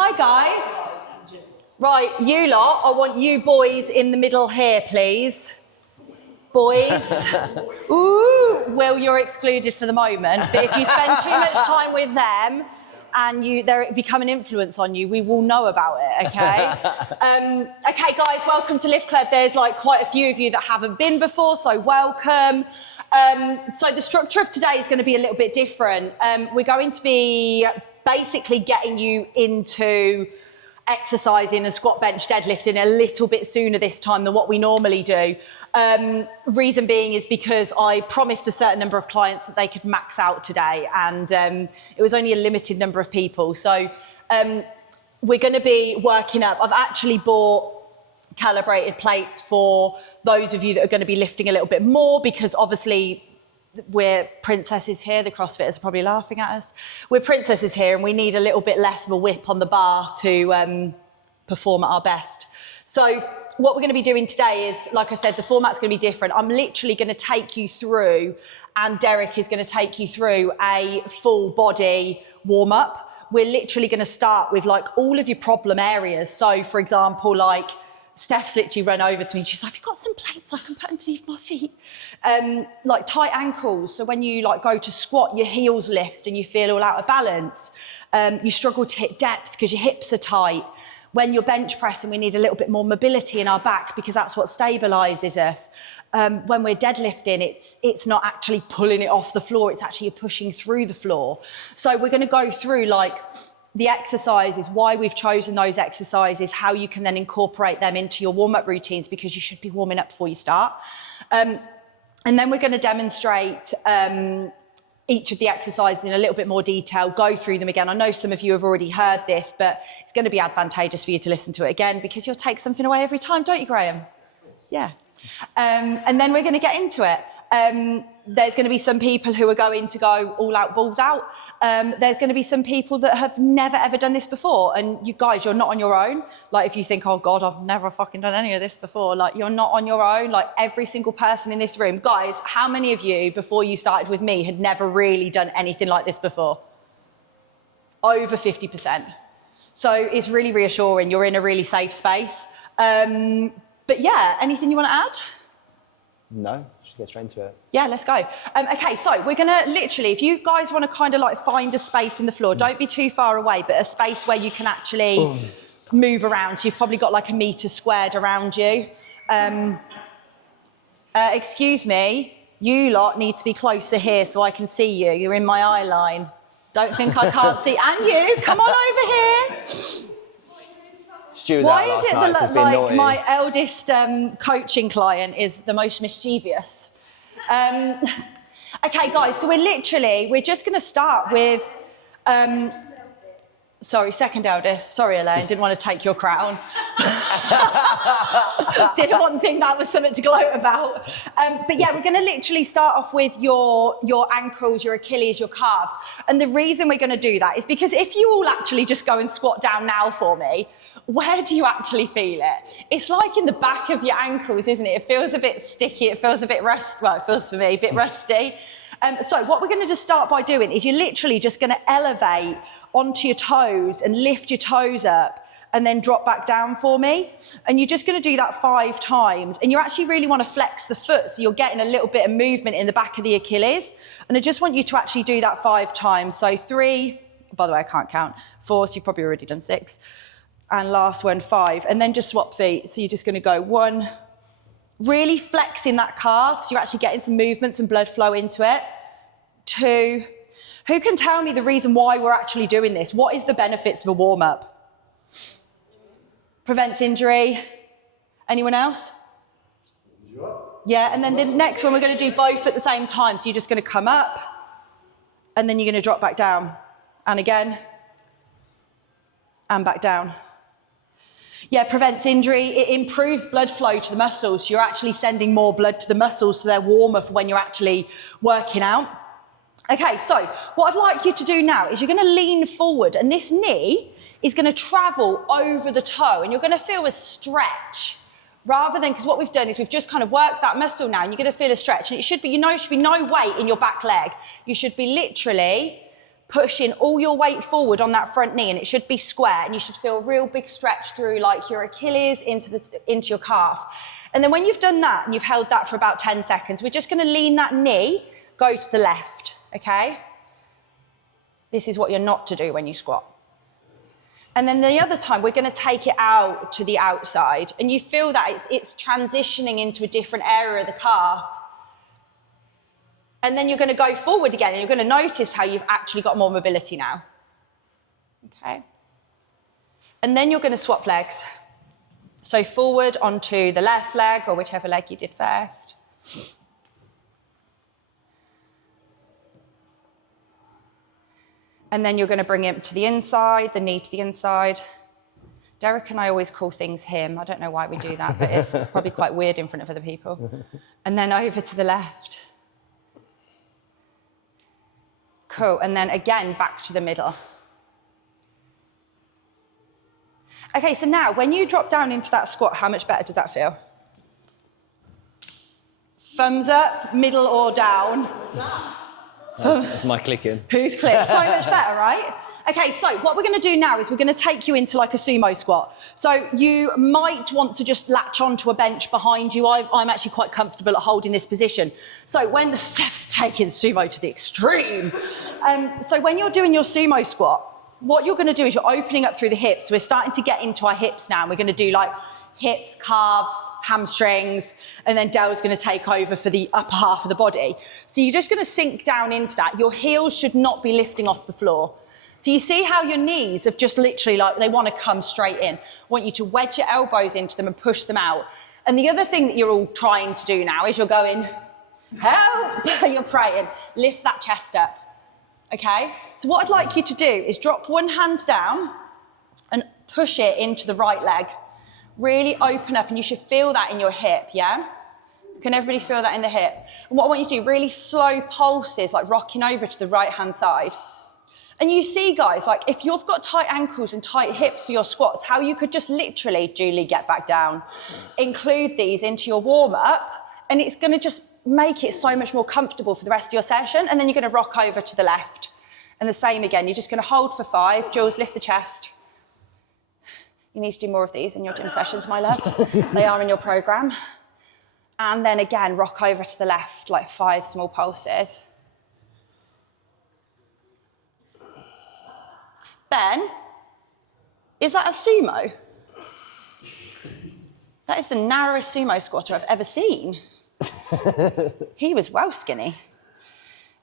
Hi guys. Right, you lot, I want you boys in the middle here, please. Boys. Ooh, well, you're excluded for the moment, but if you spend too much time with them and they become an influence on you, we will know about it, okay? Okay, guys, welcome to Lift Club. There's like quite a few of you that haven't been before, so welcome. So the structure of today is going to be a little bit different. We're going to be basically getting you into exercising and squat, bench, deadlifting a little bit sooner this time than what we normally do. Reason being is because I promised a certain number of clients that they could max out today, and it was only a limited number of people. So we're going to be working up. I've actually bought calibrated plates for those of you that are going to be lifting a little bit more, because obviously we're princesses here. The CrossFitters are probably laughing at us. We're princesses here and we need a little bit less of a whip on the bar to perform at our best. So what we're going to be doing today is, like I said, the format's going to be different. I'm literally going to take you through, and Derek is going to take you through a full body warm up. We're literally going to start with like all of your problem areas. So for example, like Steph's literally run over to me and she's like, have you got some plates I can put underneath my feet? Like tight ankles. So when you like go to squat, your heels lift and you feel all out of balance. You struggle to hit depth because your hips are tight. When you're bench pressing, we need a little bit more mobility in our back because that's what stabilizes us. When we're deadlifting, it's not actually pulling it off the floor, it's actually pushing through the floor. So we're going to go through like the exercises, why we've chosen those exercises, how you can then incorporate them into your warm-up routines, because you should be warming up before you start. And then we're going to demonstrate each of the exercises in a little bit more detail, go through them again. I know some of you have already heard this, but it's going to be advantageous for you to listen to it again because you'll take something away every time, don't you, Graham? Yeah. And then we're going to get into it. There's going to be some people who are going to go all out, balls out. There's going to be some people that have never ever done this before. And you guys, you're not on your own. Like if you think, oh God, I've never fucking done any of this before. Like you're not on your own. Like every single person in this room. Guys, how many of you before you started with me had never really done anything like this before? Over 50%. So it's really reassuring. You're in a really safe space. But yeah, anything you want to add? No, just get straight into it. Yeah, let's go. Okay, so we're going to literally, if you guys want to kind of like find a space in the floor, don't be too far away, but a space where you can actually move around. So you've probably got like a metre squared around you. Excuse me, you lot need to be closer here so I can see you. You're in my eye line. Don't think I can't see. And you, come on over here. Stu was out last night, so it's been naughty. My eldest coaching client is the most mischievous. Okay, guys, so we're just going to start with, sorry, second eldest. Sorry, Elaine, didn't want to take your crown. Didn't think that was something to gloat about. But yeah, we're going to literally start off with your ankles, your Achilles, your calves. And the reason we're going to do that is because if you all actually just go and squat down now for me, where do you actually feel it? It's like in the back of your ankles, isn't it? It feels a bit sticky. It feels a bit rusty. Well, it feels for me a bit rusty. So what we're going to just start by doing is you're literally just going to elevate onto your toes and lift your toes up and then drop back down for me. And you're just going to do that 5 times. And you actually really want to flex the foot so you're getting a little bit of movement in the back of the Achilles. And I just want you to actually do that 5 times. So 3, by the way, I can't count, 4, so you've probably already done 6. And last one, 5, and then just swap feet. So you're just going to go 1, really flexing that calf, so you're actually getting some movement, some blood flow into it. 2, who can tell me the reason why we're actually doing this? What is the benefits of a warm-up? Prevents injury. Anyone else? Yeah, and then the next one, we're going to do both at the same time. So you're just going to come up, and then you're going to drop back down. And again, and back down. Yeah, prevents injury. It improves blood flow to the muscles. So you're actually sending more blood to the muscles so they're warmer for when you're actually working out. Okay, so what I'd like you to do now is you're going to lean forward and this knee is going to travel over the toe and you're going to feel a stretch rather than, because what we've done is we've just kind of worked that muscle now and you're going to feel a stretch and it should be, you know, it should be no weight in your back leg. You should be literally pushing all your weight forward on that front knee, and it should be square, and you should feel a real big stretch through like your Achilles into your calf. And then when you've done that and you've held that for about 10 seconds, we're just going to lean that knee, go to the left, okay? This is what you're not to do when you squat. And then the other time, we're going to take it out to the outside, and you feel that it's transitioning into a different area of the calf. And then you're going to go forward again, and you're going to notice how you've actually got more mobility now. Okay? And then you're going to swap legs. So forward onto the left leg, or whichever leg you did first. And then you're going to bring it to the inside, the knee to the inside. Derek and I always call things him. I don't know why we do that, but it's probably quite weird in front of other people. And then over to the left. Cool, and then again, back to the middle. Okay, so now, when you drop down into that squat, how much better does that feel? Thumbs up, middle or down? What's that? That's my clicking. Who's clicked? So much better, right? Okay, so what we're going to do now is we're going to take you into like a sumo squat. So you might want to just latch onto a bench behind you. I'm actually quite comfortable at holding this position. So when Steph's taking sumo to the extreme. So when you're doing your sumo squat, what you're going to do is you're opening up through the hips. We're starting to get into our hips now. We're going to do like hips, calves, hamstrings, and then Dell's going to take over for the upper half of the body. So you're just going to sink down into that. Your heels should not be lifting off the floor. So you see how your knees have just literally like, they want to come straight in. I want you to wedge your elbows into them and push them out. And the other thing that you're all trying to do now is you're going, help, you're praying, lift that chest up, okay? So what I'd like you to do is drop one hand down and push it into the right leg. Really open up, and you should feel that in your hip, yeah? Can everybody feel that in the hip? And what I want you to do, really slow pulses, like rocking over to the right-hand side. And you see, guys, like if you've got tight ankles and tight hips for your squats, how you could just literally, Julie, get back down. Include these into your warm-up, and it's going to just make it so much more comfortable for the rest of your session. And then you're going to rock over to the left. And the same again, you're just going to hold for 5. Jules, lift the chest. You need to do more of these in your gym sessions, my love. They are in your program. And then again, rock over to the left, like 5 small pulses. Ben, is that a sumo? That is the narrowest sumo squatter I've ever seen. He was well skinny.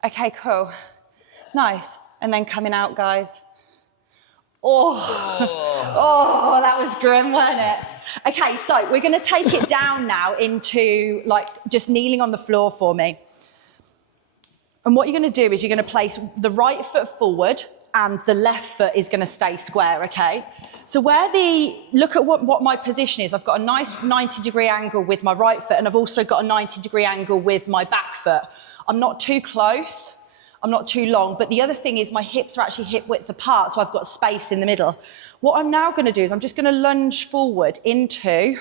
Okay, cool. Nice. And then coming out, guys. Oh, that was grim, wasn't it? Okay, so we're going to take it down now into like just kneeling on the floor for me. And what you're going to do is you're going to place the right foot forward and the left foot is going to stay square, okay? So look at what my position is. I've got a nice 90-degree angle with my right foot, and I've also got a 90-degree angle with my back foot. I'm not too close. I'm not too long, but the other thing is my hips are actually hip width apart, so I've got space in the middle. What I'm now going to do is I'm just going to lunge forward into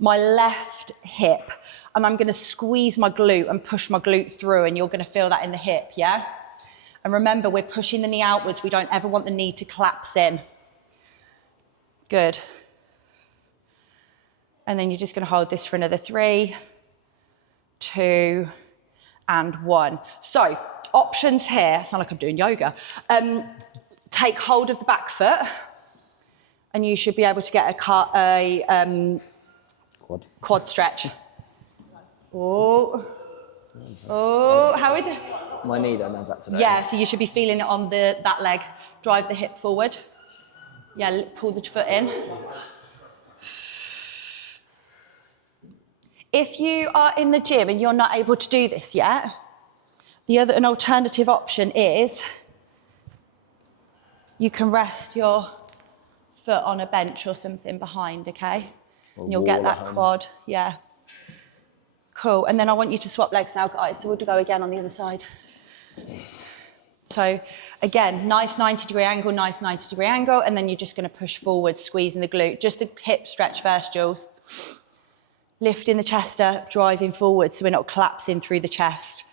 my left hip, and I'm going to squeeze my glute and push my glute through, and you're going to feel that in the hip, yeah? And remember, we're pushing the knee outwards. We don't ever want the knee to collapse in. Good. And then you're just going to hold this for another 3, 2, and 1. So, options here. I sound like I'm doing yoga. Take hold of the back foot, and you should be able to get a quad stretch. Oh, how we do? My knee don't have that today. Yeah, so you should be feeling it on that leg. Drive the hip forward. Yeah, pull the foot in. If you are in the gym and you're not able to do this yet, an alternative option is you can rest your foot on a bench or something behind, okay? And you'll get that quad, yeah. Cool, and then I want you to swap legs now, guys, so we'll go again on the other side. So again, nice 90-degree angle, nice 90-degree angle, and then you're just going to push forward, squeezing the glute. Just the hip stretch first, Jules. Lifting the chest up, driving forward so we're not collapsing through the chest.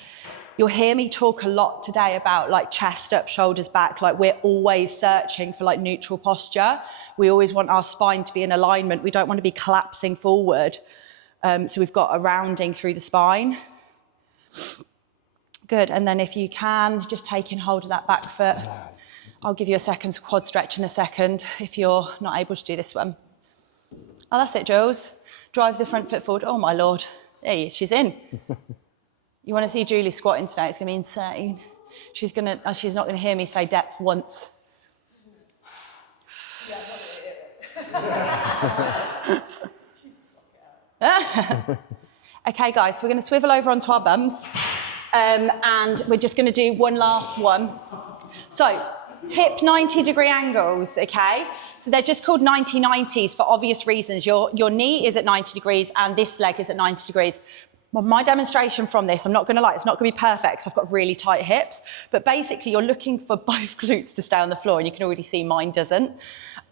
You'll hear me talk a lot today about like chest up, shoulders back. Like we're always searching for like neutral posture. We always want our spine to be in alignment. We don't want to be collapsing forward. So we've got a rounding through the spine. Good, and then if you can, just taking hold of that back foot. I'll give you a second's quad stretch in a second if you're not able to do this one. Oh, that's it, Jules. Drive the front foot forward. Oh, my Lord. Hey, she's in. You want to see Julie squatting tonight? It's going to be insane. She's not going to hear me say depth once. Okay, guys, so we're going to swivel over onto our bums. And we're just going to do one last one. So, hip 90-degree angles, okay? So they're just called 90-90s for obvious reasons. Your knee is at 90 degrees and this leg is at 90 degrees. Well, my demonstration from this, I'm not going to lie, it's not going to be perfect because I've got really tight hips. But basically, you're looking for both glutes to stay on the floor, and you can already see mine doesn't.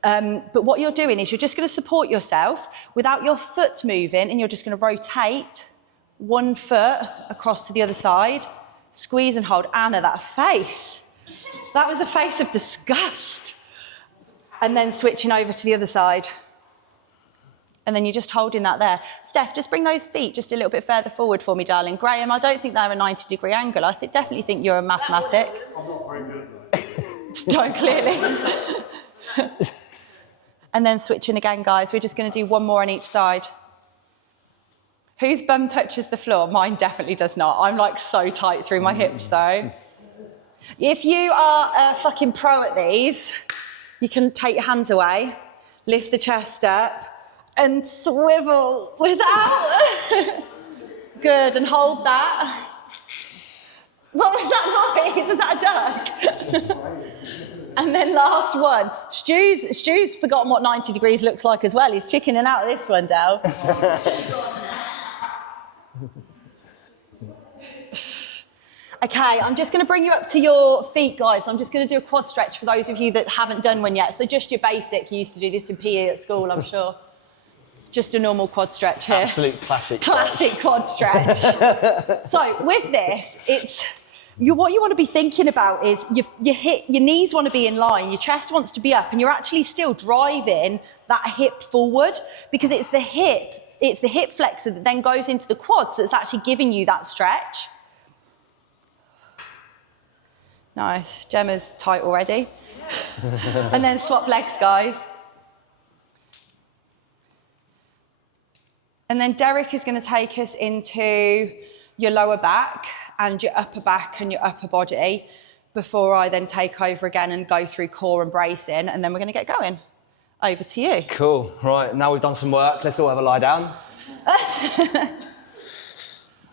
But what you're doing is you're just going to support yourself without your foot moving, and you're just going to rotate one foot across to the other side, squeeze and hold. Anna, that face. That was a face of disgust. And then switching over to the other side. And then you're just holding that there. Steph, just bring those feet just a little bit further forward for me, darling. Graham, I don't think they're a 90-degree angle. I definitely think you're a mathematic. I'm not very good at that. Don't clearly. And then switching again, guys. We're just going to do one more on each side. Whose bum touches the floor? Mine definitely does not. I'm like so tight through my hips though. If you are a fucking pro at these, you can take your hands away, lift the chest up, and swivel without. Good, and hold that. What was that noise? Was that a duck? And then last one. Stu's forgotten what 90 degrees looks like as well. He's chickening out of this one, Del. Okay, I'm just going to bring you up to your feet, guys. I'm just going to do a quad stretch for those of you that haven't done one yet. So just your basic. You used to do this in PE at school, I'm sure. Just a normal quad stretch here. Absolute classic. Classic quad stretch. So with this, what you want to be thinking about is your knees want to be in line, your chest wants to be up, and you're actually still driving that hip forward because it's the hip flexor that then goes into the quads that's actually giving you that stretch. Nice. Gemma's tight already. And then swap legs, guys. And then Derek is going to take us into your lower back and your upper back and your upper body before I then take over again and go through core and bracing, and then we're going to get going. Over to you. Cool. Right, now we've done some work, let's all have a lie down.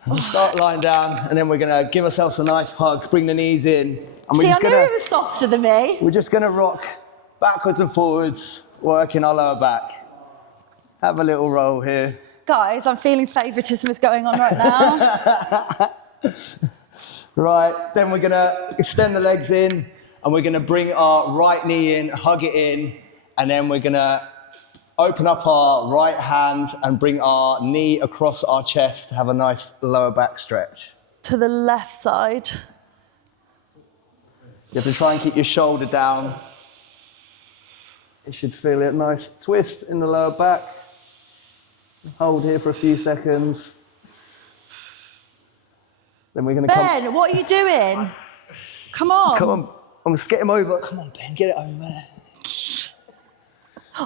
We'll start lying down, and then we're going to give ourselves a nice hug, bring the knees in. And we're See, just I knew it was softer than me. We're just going to rock backwards and forwards, working our lower back. Have a little roll here. Guys, I'm feeling favouritism is going on right now. Right, then we're going to extend the legs in, and we're going to bring our right knee in, hug it in, and then we're going to open up our right hand and bring our knee across our chest to have a nice lower back stretch. To the left side. You have to try and keep your shoulder down. You should feel a nice twist in the lower back. Hold here for a few seconds. Then we're going to Ben, what are you doing? Come on. Come on. I'm going to get him over. Come on, Ben, get it over.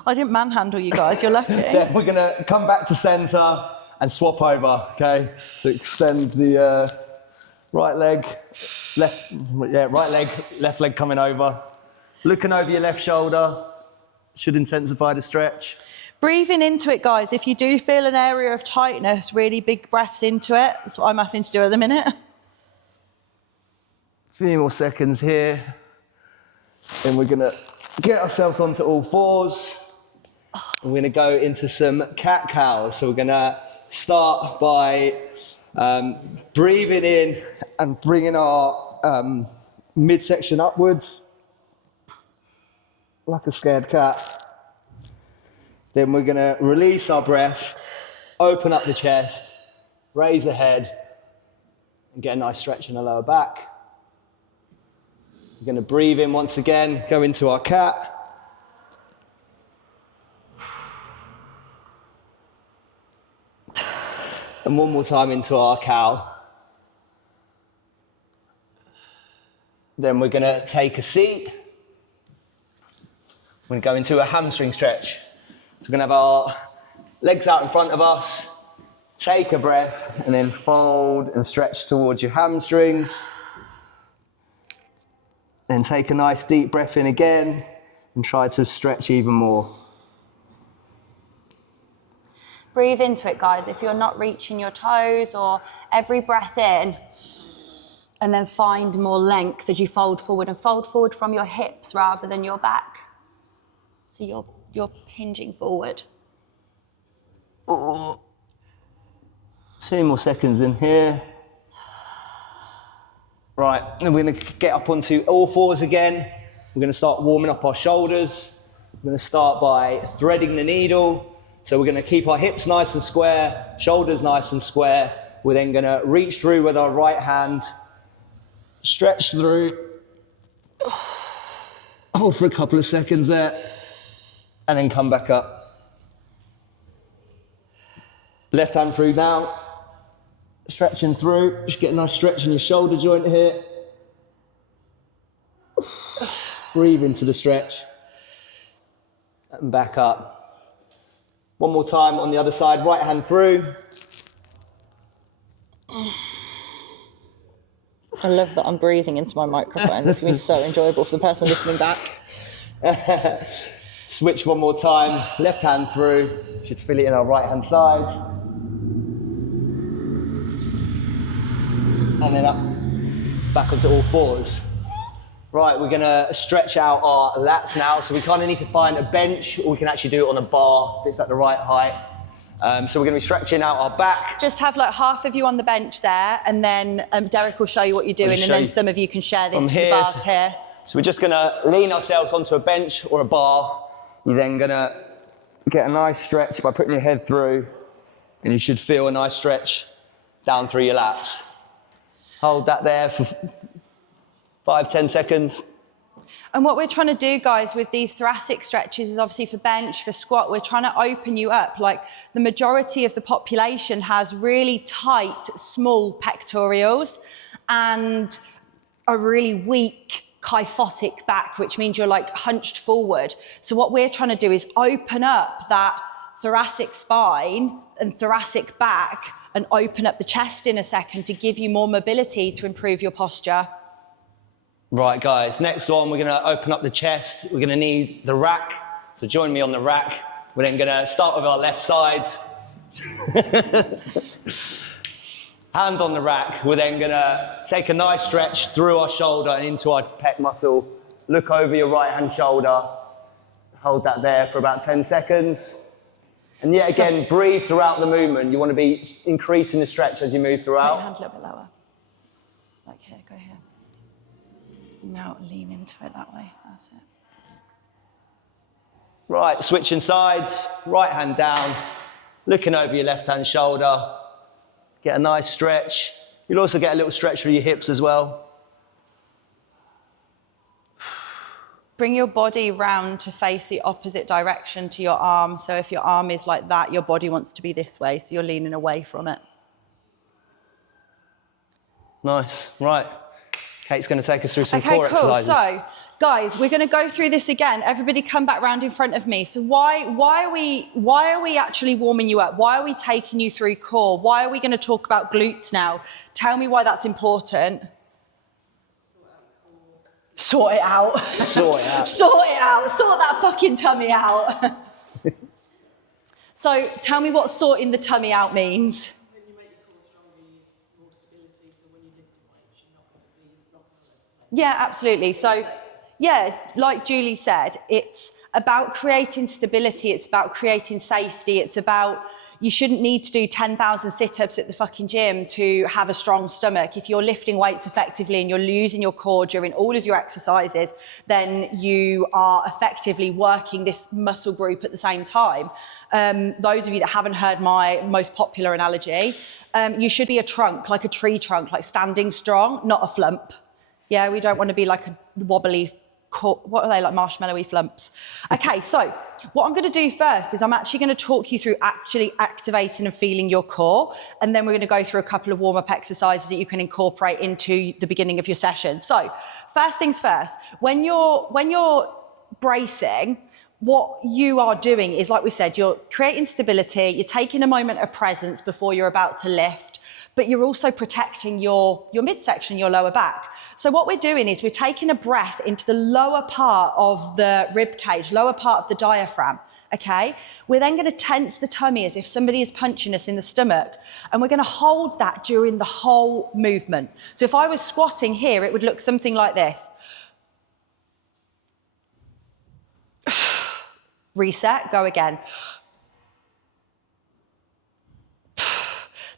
I didn't manhandle you guys, you're lucky. Then we're going to come back to centre and swap over, okay? So extend the right leg, left leg coming over. Looking over your left shoulder should intensify the stretch. Breathing into it, guys. If you do feel an area of tightness, really big breaths into it. That's what I'm having to do at the minute. A few more seconds here. Then we're going to get ourselves onto all fours. We're going to go into some cat-cows. So we're going to start by breathing in and bringing our midsection upwards, like a scared cat. Then we're going to release our breath, open up the chest, raise the head, And get a nice stretch in the lower back. We're going to breathe in once again, go into our cat. And one more time into our cow. Then we're going to take a seat. We're going to go into a hamstring stretch. So we're going to have our legs out in front of us, take a breath, and then fold and stretch towards your hamstrings. Then take a nice deep breath in again and try to stretch even more. Breathe into it, guys. If you're not reaching your toes, or every breath in, and then find more length as you fold forward, and fold forward from your hips rather than your back. So you're hinging forward. 2 more seconds in here. Right, and we're going to get up onto all fours again. We're going to start warming up our shoulders. We're going to start by threading the needle. So we're going to keep our hips nice and square, shoulders nice and square. We're then going to reach through with our right hand, stretch through, hold for a couple of seconds there, and then come back up. Left hand through now, stretching through. Just get a nice stretch in your shoulder joint here. Breathe into the stretch, and back up. One more time on the other side, right hand through. I love that I'm breathing into my microphone. It's going to be so enjoyable for the person listening back. Switch one more time, left hand through. Should feel it in our right hand side. And then up, back onto all fours. Right, we're gonna stretch out our lats now. So we kind of need to find a bench, or we can actually do it on a bar if it's at the right height. So we're gonna be stretching out our back. Just have like half of you on the bench there, and then Derek will show you what you're doing, and then some of you can share this with the bars here. So we're just gonna lean ourselves onto a bench or a bar. You're then gonna get a nice stretch by putting your head through, and you should feel a nice stretch down through your lats. Hold that there for 5-10 seconds. And what we're trying to do, guys, with these thoracic stretches is obviously for bench, for squat, we're trying to open you up. Like, the majority of the population has really tight, small pectorals and a really weak kyphotic back, which means you're like hunched forward. So what we're trying to do is open up that thoracic spine and thoracic back and open up the chest in a second to give you more mobility to improve your posture. Right, guys, next one, we're gonna open up the chest. We're gonna need the rack, so join me on the rack. We're then gonna start with our left side. Hand on the rack. We're then gonna take a nice stretch through our shoulder and into our pec muscle. Look over your right hand shoulder. Hold that there for about 10 seconds. And yet again, breathe throughout the movement. You wanna be increasing the stretch as you move throughout. Put your hand a little bit lower. Like here, go here. Now lean into it that way, that's it. Right, switching sides, right hand down, looking over your left hand shoulder. Get a nice stretch. You'll also get a little stretch through your hips as well. Bring your body round to face the opposite direction to your arm. So if your arm is like that, your body wants to be this way, so you're leaning away from it. Nice, right. Kate's going to take us through some core exercises. So, guys, we're going to go through this again. Everybody come back round in front of me. So why are we actually warming you up? Why are we taking you through core? Why are we going to talk about glutes now? Tell me why that's important. Sort it out. Sort it out. Sort it out. Sort that fucking tummy out. So tell me what sorting the tummy out means. Yeah, absolutely. So yeah, like Julie said, it's about creating stability. It's about creating safety. It's about, you shouldn't need to do 10,000 sit-ups at the fucking gym to have a strong stomach. If you're lifting weights effectively and you're using your core during all of your exercises, then you are effectively working this muscle group at the same time. Those of you that haven't heard my most popular analogy, you should be a trunk, like a tree trunk, like standing strong, not a flump. Yeah, we don't want to be like a wobbly, what are they, like marshmallowy flumps? Okay, so what I'm going to do first is I'm actually going to talk you through actually activating and feeling your core, and then we're going to go through a couple of warm-up exercises that you can incorporate into the beginning of your session. So first things first, when you're bracing, what you are doing is, like we said, you're creating stability, you're taking a moment of presence before you're about to lift, but you're also protecting your midsection, your lower back. So what we're doing is we're taking a breath into the lower part of the rib cage, lower part of the diaphragm, okay? We're then gonna tense the tummy as if somebody is punching us in the stomach, and we're gonna hold that during the whole movement. So if I was squatting here, it would look something like this. Reset, go again.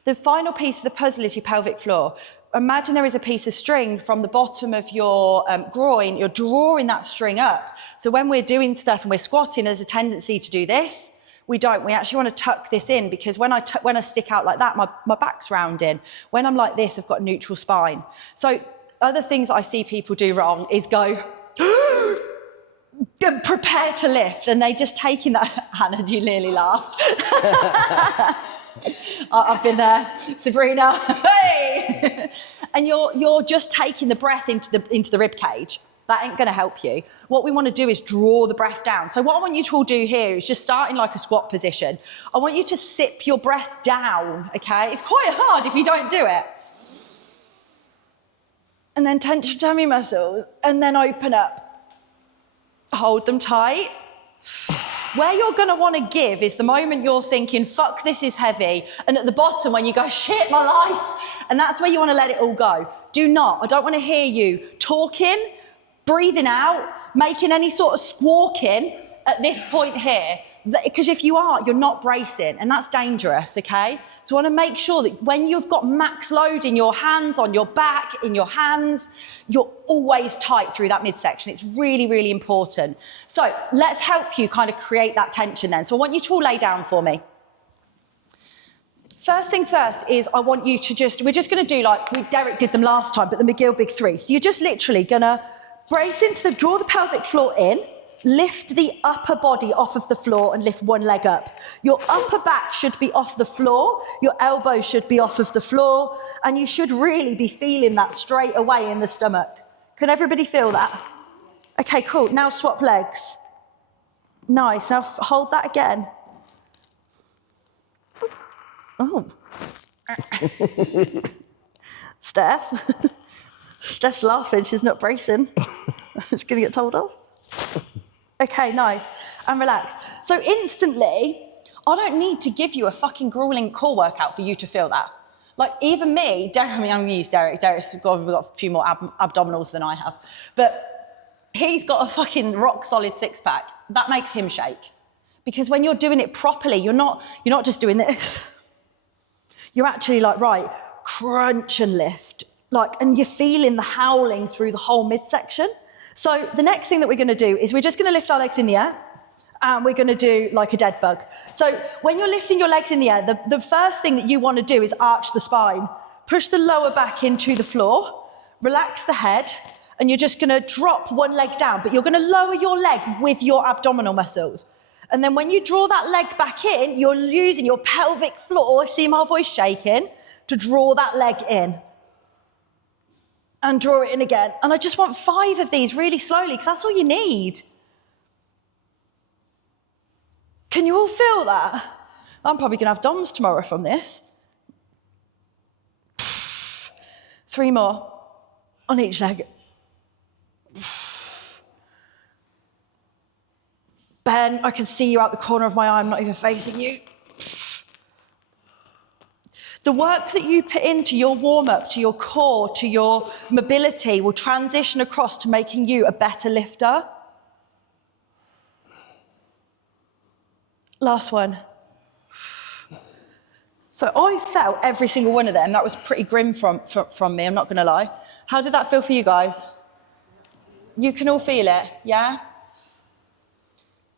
The final piece of the puzzle is your pelvic floor. Imagine there is a piece of string from the bottom of your groin. You're drawing that string up. So when we're doing stuff and we're squatting, there's a tendency to do this. We don't. We actually want to tuck this in, because when I stick out like that, my back's rounding. When I'm like this, I've got a neutral spine. So other things I see people do wrong is go, prepare to lift, and they just take in that. Hannah, you nearly laughed. I've been there, Sabrina. Hey! And you're just taking the breath into the rib cage. That ain't going to help you. What we want to do is draw the breath down. So what I want you to all do here is just start in like a squat position. I want you to sip your breath down. Okay, it's quite hard if you don't do it. And then tense your tummy muscles, and then open up. Hold them tight. Where you're going to want to give is the moment you're thinking, fuck, this is heavy. And at the bottom when you go, shit, my life. And that's where you want to let it all go. I don't want to hear you talking, breathing out, making any sort of squawking at this point here. Because if you are, you're not bracing, and that's dangerous, okay? So I want to make sure that when you've got max load in your hands, on your back, in your hands, you're always tight through that midsection. It's really, really important. So let's help you kind of create that tension then. So I want you to all lay down for me. First thing first is I want you to we're just going to do like Derek did them last time, but the McGill Big Three. So you're just literally going to brace draw the pelvic floor in, lift the upper body off of the floor and lift one leg up. Your upper back should be off the floor, your elbows should be off of the floor, and you should really be feeling that straight away in the stomach. Can everybody feel that? Okay, cool. Now swap legs. Nice. Now hold that again. Oh. Steph's laughing. She's not bracing. She's going to get told off. Okay, nice. And relax. So instantly, I don't need to give you a fucking grueling core workout for you to feel that. Like even me, Derek, I'm going to use Derek. Derek's got a few more abdominals than I have. But he's got a fucking rock solid six pack. That makes him shake. Because when you're doing it properly, you're not just doing this. You're actually like, right, crunch and lift. And you're feeling the howling through the whole midsection. So the next thing that we're going to do is we're just going to lift our legs in the air, and we're going to do like a dead bug. So when you're lifting your legs in the air, the first thing that you want to do is arch the spine. Push the lower back into the floor, relax the head, and you're just going to drop one leg down, but you're going to lower your leg with your abdominal muscles. And then when you draw that leg back in, you're using your pelvic floor, see my voice shaking, to draw that leg in. And draw it in again. And I just want 5 of these really slowly, because that's all you need. Can you all feel that? I'm probably going to have DOMs tomorrow from this. 3 more on each leg. Ben, I can see you out the corner of my eye. I'm not even facing you. The work that you put into your warm-up, to your core, to your mobility will transition across to making you a better lifter. Last one. So I felt every single one of them. That was pretty grim from me, I'm not going to lie. How did that feel for you guys? You can all feel it, yeah?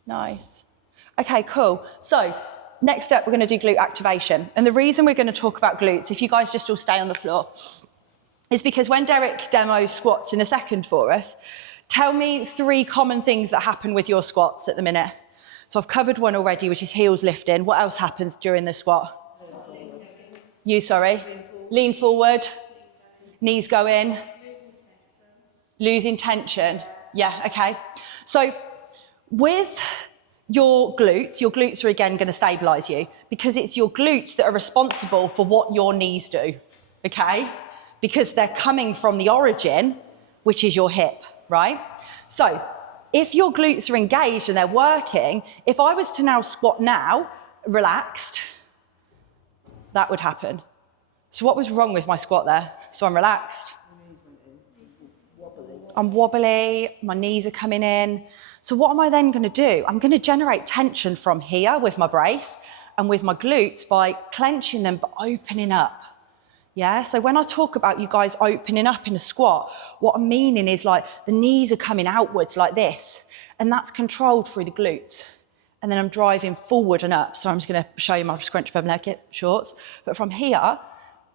Nice. Okay, cool. So next up, we're going to do glute activation. And the reason we're going to talk about glutes, if you guys just all stay on the floor, is because when Derek demos squats in a second for us, tell me 3 common things that happen with your squats at the minute. So I've covered one already, which is heels lifting. What else happens during the squat? You, sorry? Lean forward. Knees go in. Losing tension. Yeah, okay. So with your glutes are again going to stabilise you because it's your glutes that are responsible for what your knees do, okay? Because they're coming from the origin, which is your hip, right? So if your glutes are engaged and they're working, if I was to now squat now, relaxed, that would happen. So what was wrong with my squat there? So I'm relaxed. I'm wobbly, my knees are coming in. So what am I then going to do? I'm going to generate tension from here with my brace and with my glutes by clenching them but opening up. Yeah, so when I talk about you guys opening up in a squat, what I'm meaning is like the knees are coming outwards like this, and that's controlled through the glutes. And then I'm driving forward and up. So I'm just going to show you my scrunch bum leg shorts. But from here,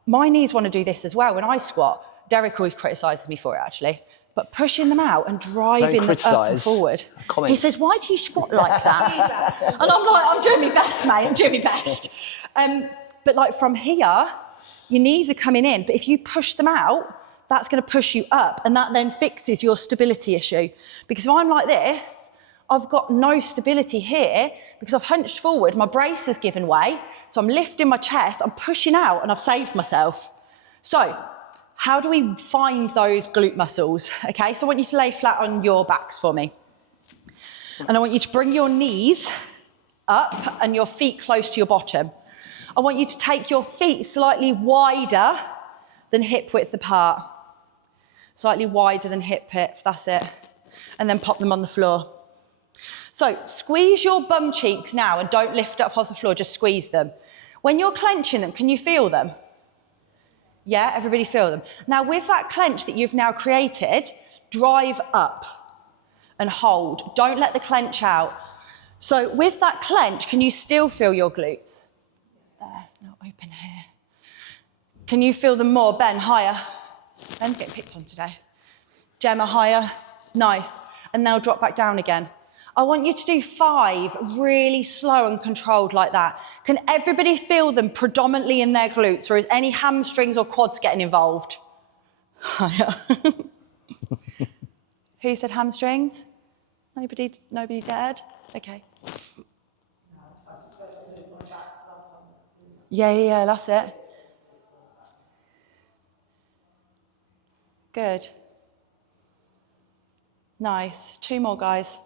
my knees want to do this as well. When I squat, Derek always criticises me for it actually. But pushing them out and driving them up and forward. He says, why do you squat like that? And I'm like, I'm doing my best, mate, I'm doing my best. But like from here, your knees are coming in, but if you push them out, that's going to push you up, and that then fixes your stability issue. Because if I'm like this, I've got no stability here because I've hunched forward, my brace has given way, so I'm lifting my chest, I'm pushing out, and I've saved myself. So, how do we find those glute muscles? Okay, so I want you to lay flat on your backs for me. And I want you to bring your knees up and your feet close to your bottom. I want you to take your feet slightly wider than hip width apart. Slightly wider than hip width, that's it. And then pop them on the floor. So squeeze your bum cheeks now and don't lift up off the floor, just squeeze them. When you're clenching them, can you feel them? Yeah, everybody feel them. Now with that clench that you've now created, drive up and hold. Don't let the clench out. So with that clench, can you still feel your glutes? There, not open here. Can you feel them more? Ben, higher. Ben's getting picked on today. Gemma, higher. Nice. And now drop back down again. I want you to do 5 really slow and controlled like that. Can everybody feel them predominantly in their glutes, or is any hamstrings or quads getting involved? Higher. Who said hamstrings? Nobody dared? Okay. Yeah, that's it. Good. Nice. 2 more, guys.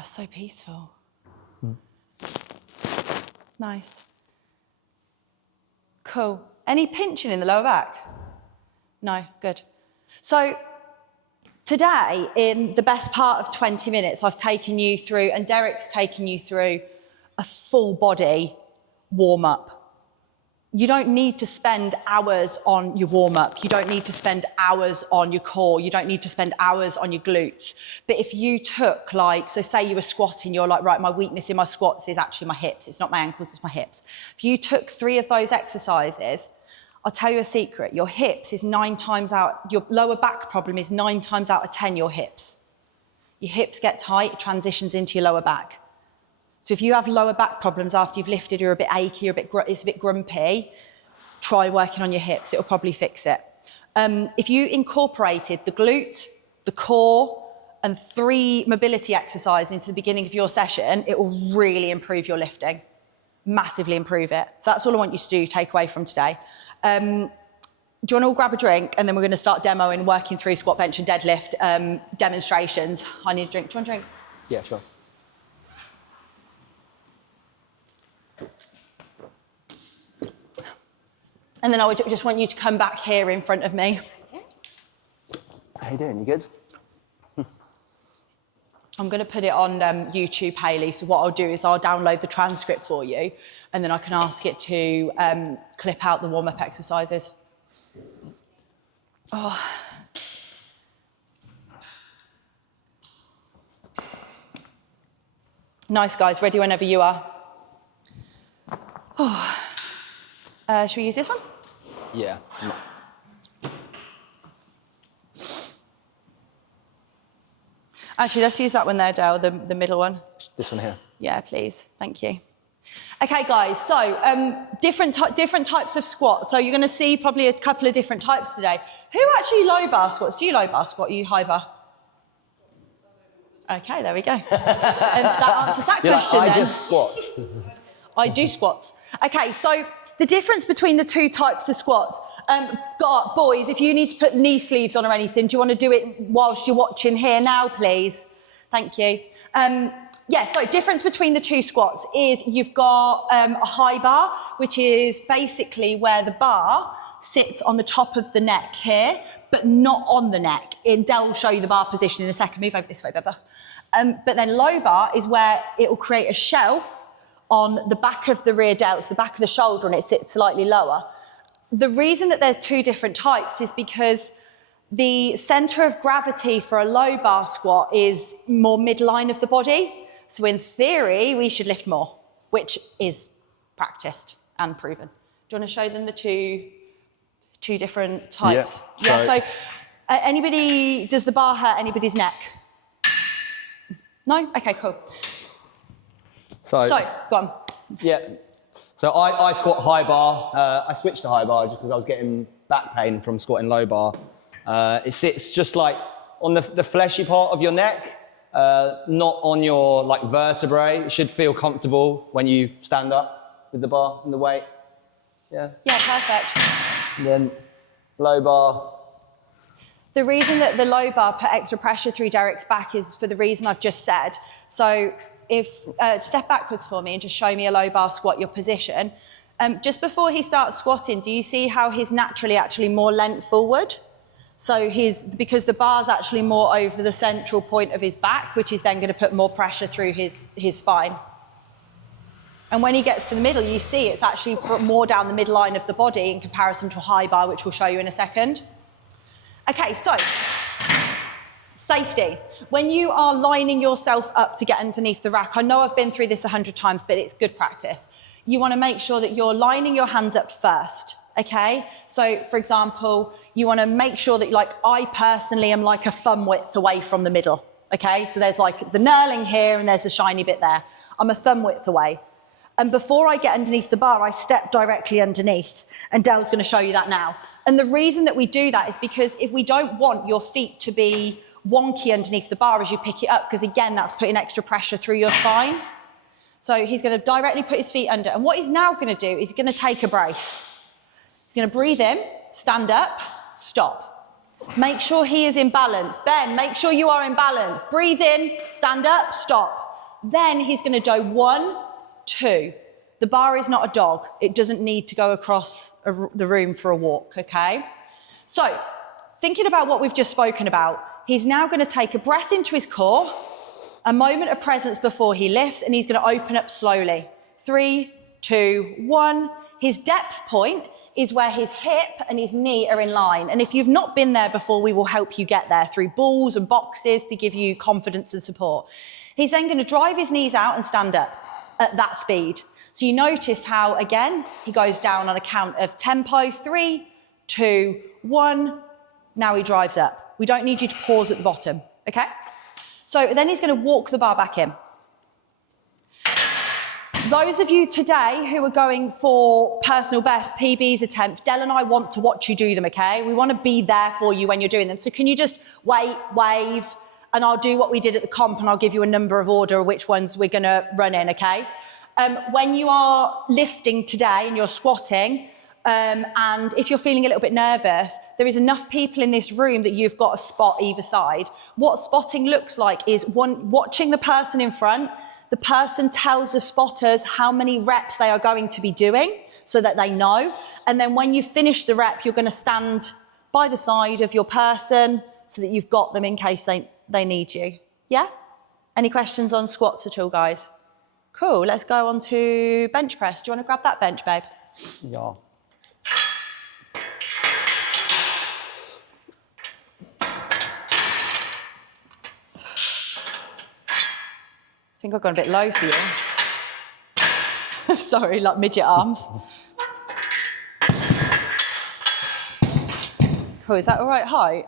Oh, so peaceful. Nice. Cool. Any pinching in the lower back? No, good. So today, in the best part of 20 minutes, I've taken you through, and Derek's taken you through, a full body warm-up. You don't need to spend hours on your warm-up. You don't need to spend hours on your core. You don't need to spend hours on your glutes. But if you took so say you were squatting, you're like, right, my weakness in my squats is actually my hips. It's not my ankles, it's my hips. If you took 3 of those exercises, I'll tell you a secret. Your hips is 9 times out, your lower back problem is 9 times out of 10 your hips. Your hips get tight, it transitions into your lower back. So if you have lower back problems after you've lifted, you're a bit achy, it's a bit grumpy, try working on your hips, it'll probably fix it. If you incorporated the glute, the core, and 3 mobility exercises into the beginning of your session, it will really improve your lifting, massively improve it. So that's all I want you to do, take away from today. Do you want to all grab a drink, and then we're going to start demoing, working through squat, bench, and deadlift demonstrations. I need a drink. Do you want a drink? Yeah, sure. And then I would just want you to come back here in front of me. How you doing? You good? I'm going to put it on YouTube, Hayley. So what I'll do is I'll download the transcript for you, and then I can ask it to clip out the warm-up exercises. Oh. Nice, guys. Ready whenever you are. Oh. Should we use this one? Yeah. Actually, let's use that one there, Dale, the middle one. This one here. Yeah, please. Thank you. Okay, guys, so different types of squats. So you're going to see probably a couple of different types today. Who actually low bar squats? Do you low bar squat? Are you high bar? Okay, there we go. That answers that question then. I just squat. I do squats. Okay, so the difference between the two types of squats. Boys, if you need to put knee sleeves on or anything, do you want to do it whilst you're watching here now, please? Thank you. Yeah, so difference between the two squats is you've got a high bar, which is basically where the bar sits on the top of the neck here, but not on the neck. Del will show you the bar position in a second. Move over this way, Bubba. But then low bar is where it will create a shelf on the back of the rear delts, the back of the shoulder, and it sits slightly lower. The reason that there's two different types is because the center of gravity for a low bar squat is more midline of the body. So in theory, we should lift more, which is practiced and proven. Do you want to show them the two different types? Yeah, so anybody, does the bar hurt anybody's neck? No? Okay, cool. So go on. Yeah. So I squat high bar. I switched to high bar just because I was getting back pain from squatting low bar. It sits just like on the fleshy part of your neck, not on your like vertebrae. It should feel comfortable when you stand up with the bar and the weight. Yeah. Yeah, perfect. And then low bar. The reason that the low bar put extra pressure through Derek's back is for the reason I've just said. So if step backwards for me and just show me a low bar squat, your position. Just before he starts squatting, do you see how he's naturally actually more leant forward? So because the bar's actually more over the central point of his back, which is then going to put more pressure through his spine. And when he gets to the middle, you see it's actually more down the midline of the body in comparison to a high bar, which we'll show you in a second. Okay, so safety. When you are lining yourself up to get underneath the rack, I know I've been through this 100 times, but it's good practice. You want to make sure that you're lining your hands up first, okay? So, for example, you want to make sure that, like, I personally am like a thumb width away from the middle, okay? So there's like the knurling here and there's the shiny bit there. I'm a thumb width away. And before I get underneath the bar, I step directly underneath. And Del's going to show you that now. And the reason that we do that is because if we don't want your feet to be wonky underneath the bar as you pick it up, because again, that's putting extra pressure through your spine. So he's going to directly put his feet under. And what he's now going to do is he's going to take a brace. He's going to breathe in, stand up, stop. Make sure he is in balance. Ben, make sure you are in balance. Breathe in, stand up, stop. Then he's going to do 1, 2. The bar is not a dog. It doesn't need to go across the room for a walk, okay? So, thinking about what we've just spoken about, he's now going to take a breath into his core, a moment of presence before he lifts, and he's going to open up slowly. 3, 2, 1. His depth point is where his hip and his knee are in line. And if you've not been there before, we will help you get there through balls and boxes to give you confidence and support. He's then going to drive his knees out and stand up at that speed. So you notice how, again, he goes down on a count of tempo. 3, 2, 1. Now he drives up. We don't need you to pause at the bottom, okay? So then he's going to walk the bar back in. Those of you today who are going for personal best PBs attempts, Del and I want to watch you do them, okay? We want to be there for you when you're doing them. So can you just wave, and I'll do what we did at the comp, and I'll give you a number of order of which ones we're going to run in, okay? When you are lifting today and you're squatting, and if you're feeling a little bit nervous, there is enough people in this room that you've got a spot either side. What spotting looks like is watching the person in front. The person tells the spotters how many reps they are going to be doing. so that they know. And then when you finish the rep, you're going to stand by the side of your person so that you've got them in case they need you. Yeah? Any questions on squats at all, guys? Cool, let's go on to bench press. Do you want to grab that bench, babe? Yeah. I think I've gone a bit low for you. Sorry, like midget arms. Cool, is that all right height?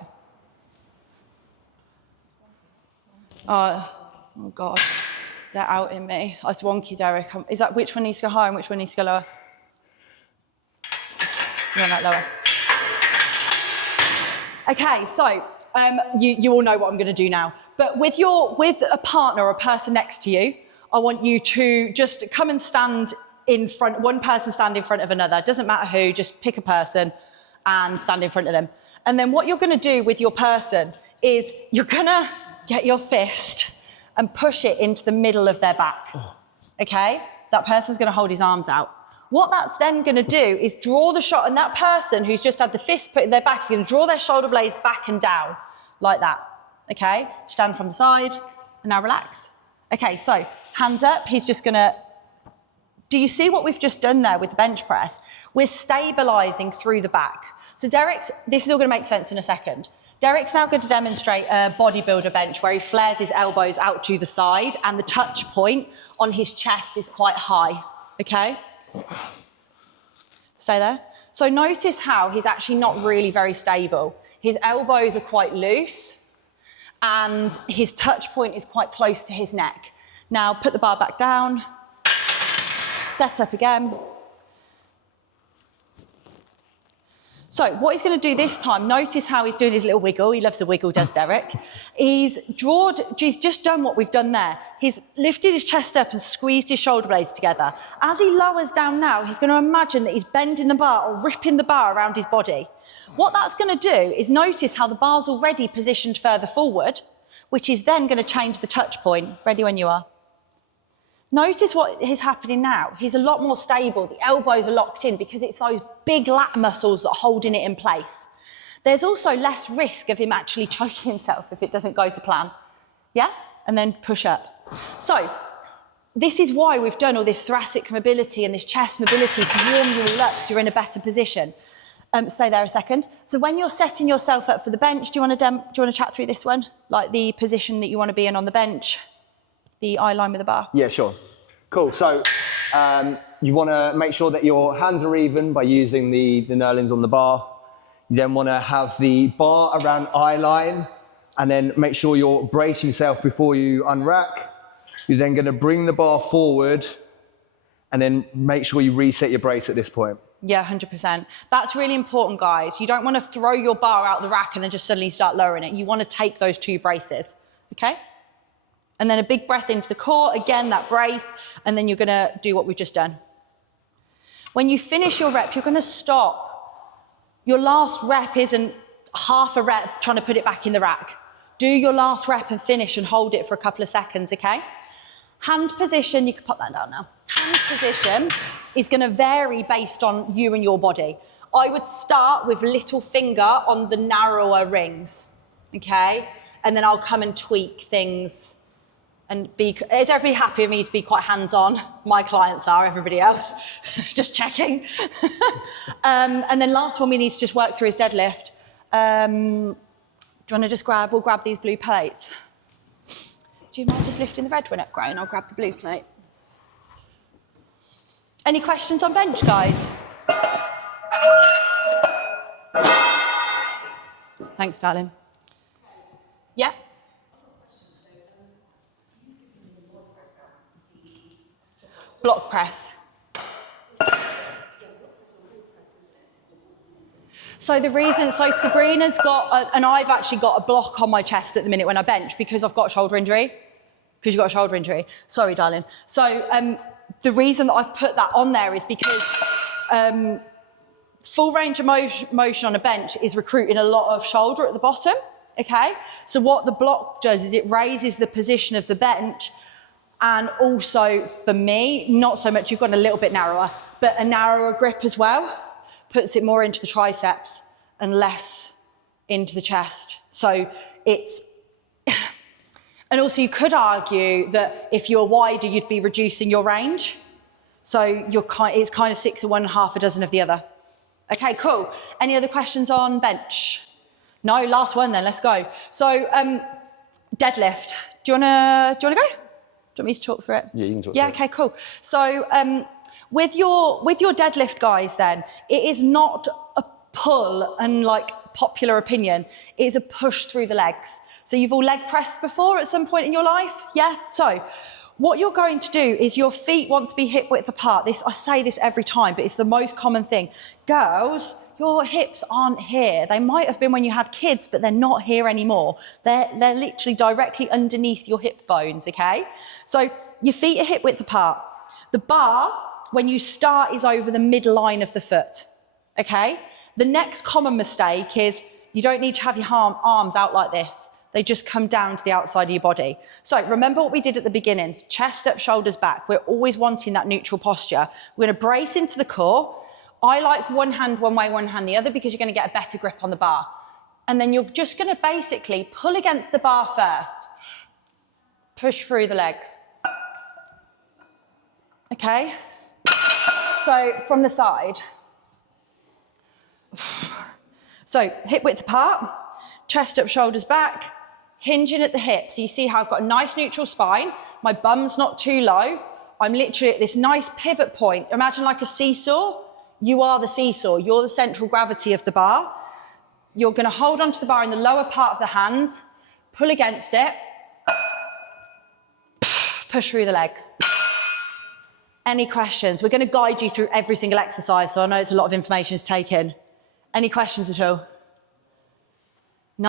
Oh God, they're out in me. It's wonky, Derek. Is that which one needs to go higher and which one needs to go lower? No, not lower. Okay, so you all know what I'm going to do now. But with a partner or a person next to you, I want you to just come and stand in front. One person stand in front of another. It doesn't matter who. Just pick a person and stand in front of them. And then what you're going to do with your person is you're going to get your fist and push it into the middle of their back. Okay? That person's going to hold his arms out. What that's then going to do is draw the shot, and that person who's just had the fist put in their back is going to draw their shoulder blades back and down like that. Okay? Stand from the side, and now relax. Okay, so hands up. He's just going to... Do you see what we've just done there with the bench press? We're stabilising through the back. So this is all going to make sense in a second. Derek's now going to demonstrate a bodybuilder bench where he flares his elbows out to the side and the touch point on his chest is quite high, okay? Stay there. So notice how he's actually not really very stable. His elbows are quite loose and his touch point is quite close to his neck. Now put the bar back down, set up again. So what he's going to do this time, notice how he's doing his little wiggle. He loves the wiggle, does Derek. He's just done what we've done there. He's lifted his chest up and squeezed his shoulder blades together. As he lowers down now, he's going to imagine that he's bending the bar or ripping the bar around his body. What that's going to do is notice how the bar's already positioned further forward, which is then going to change the touch point. Ready when you are. Notice what is happening now. He's a lot more stable. The elbows are locked in because it's those big lat muscles that are holding it in place. There's also less risk of him actually choking himself if it doesn't go to plan. Yeah? And then push up. So this is why we've done all this thoracic mobility and this chest mobility to warm you all up so you're in a better position. Stay there a second. So when you're setting yourself up for the bench, do you want to chat through this one? Like the position that you want to be in on the bench? The eye line with the bar? Yeah, sure. Cool. So you want to make sure that your hands are even by using the knurlings on the bar. You then want to have the bar around eye line and then make sure you're bracing yourself before you unrack. You're then going to bring the bar forward and then make sure you reset your brace at this point. Yeah, 100%. That's really important, guys. You don't want to throw your bar out the rack and then just suddenly start lowering it. You want to take those two braces, okay? And then a big breath into the core, again, that brace, and then you're going to do what we've just done. When you finish your rep, you're going to stop. Your last rep isn't half a rep trying to put it back in the rack. Do your last rep and finish and hold it for a couple of seconds, okay? Hand position, you can pop that down now. Hand position is going to vary based on you and your body. I would start with little finger on the narrower rings, okay? And then I'll come and tweak things. And is everybody happy with me to be quite hands-on? My clients are, everybody else. Just checking. And then last one we need to just work through is deadlift. Do you want to just we'll grab these blue plates. Do you mind just lifting the red one up, Gray, and I'll grab the blue plate. Any questions on bench, guys? Thanks, darling. Yeah? Block press. So Sabrina's got, and I've actually got a block on my chest at the minute when I bench because I've got a shoulder injury. Because you've got a shoulder injury. Sorry, darling. So the reason that I've put that on there is because full range of motion on a bench is recruiting a lot of shoulder at the bottom, okay? So what the block does is it raises the position of the bench And also for me, not so much, you've gone a little bit narrower, but a narrower grip as well puts it more into the triceps and less into the chest. So it's, and also you could argue that if you're wider, you'd be reducing your range. So it's kind of 6 of one and half a dozen of the other. Okay, cool. Any other questions on bench? No, last one then, let's go. So deadlift, do you wanna go? Do you want me to talk through it? Yeah, you can talk through it. Okay, cool. So with your deadlift guys then, it is not a pull and like popular opinion, it is a push through the legs. So you've all leg pressed before at some point in your life? Yeah, so what you're going to do is your feet want to be hip width apart. I say this every time, but it's the most common thing. Girls, your hips aren't here. They might have been when you had kids, but they're not here anymore. They're literally directly underneath your hip bones, okay? So your feet are hip width apart. The bar, when you start, is over the midline of the foot, okay? The next common mistake is you don't need to have your arms out like this. They just come down to the outside of your body. So remember what we did at the beginning, chest up, shoulders back. We're always wanting that neutral posture. We're gonna brace into the core. I like one hand one way, one hand the other, because you're gonna get a better grip on the bar. And then you're just gonna basically pull against the bar first. Push through the legs. Okay? So from the side. So hip width apart, chest up, shoulders back, hinging at the hips. So you see how I've got a nice neutral spine, my bum's not too low, I'm literally at this nice pivot point. Imagine like a seesaw. You are the seesaw, you're the central gravity of the bar. You're gonna hold onto the bar in the lower part of the hands, pull against it, push through the legs. Any questions? We're gonna guide you through every single exercise, so I know it's a lot of information to take in. Any questions at all?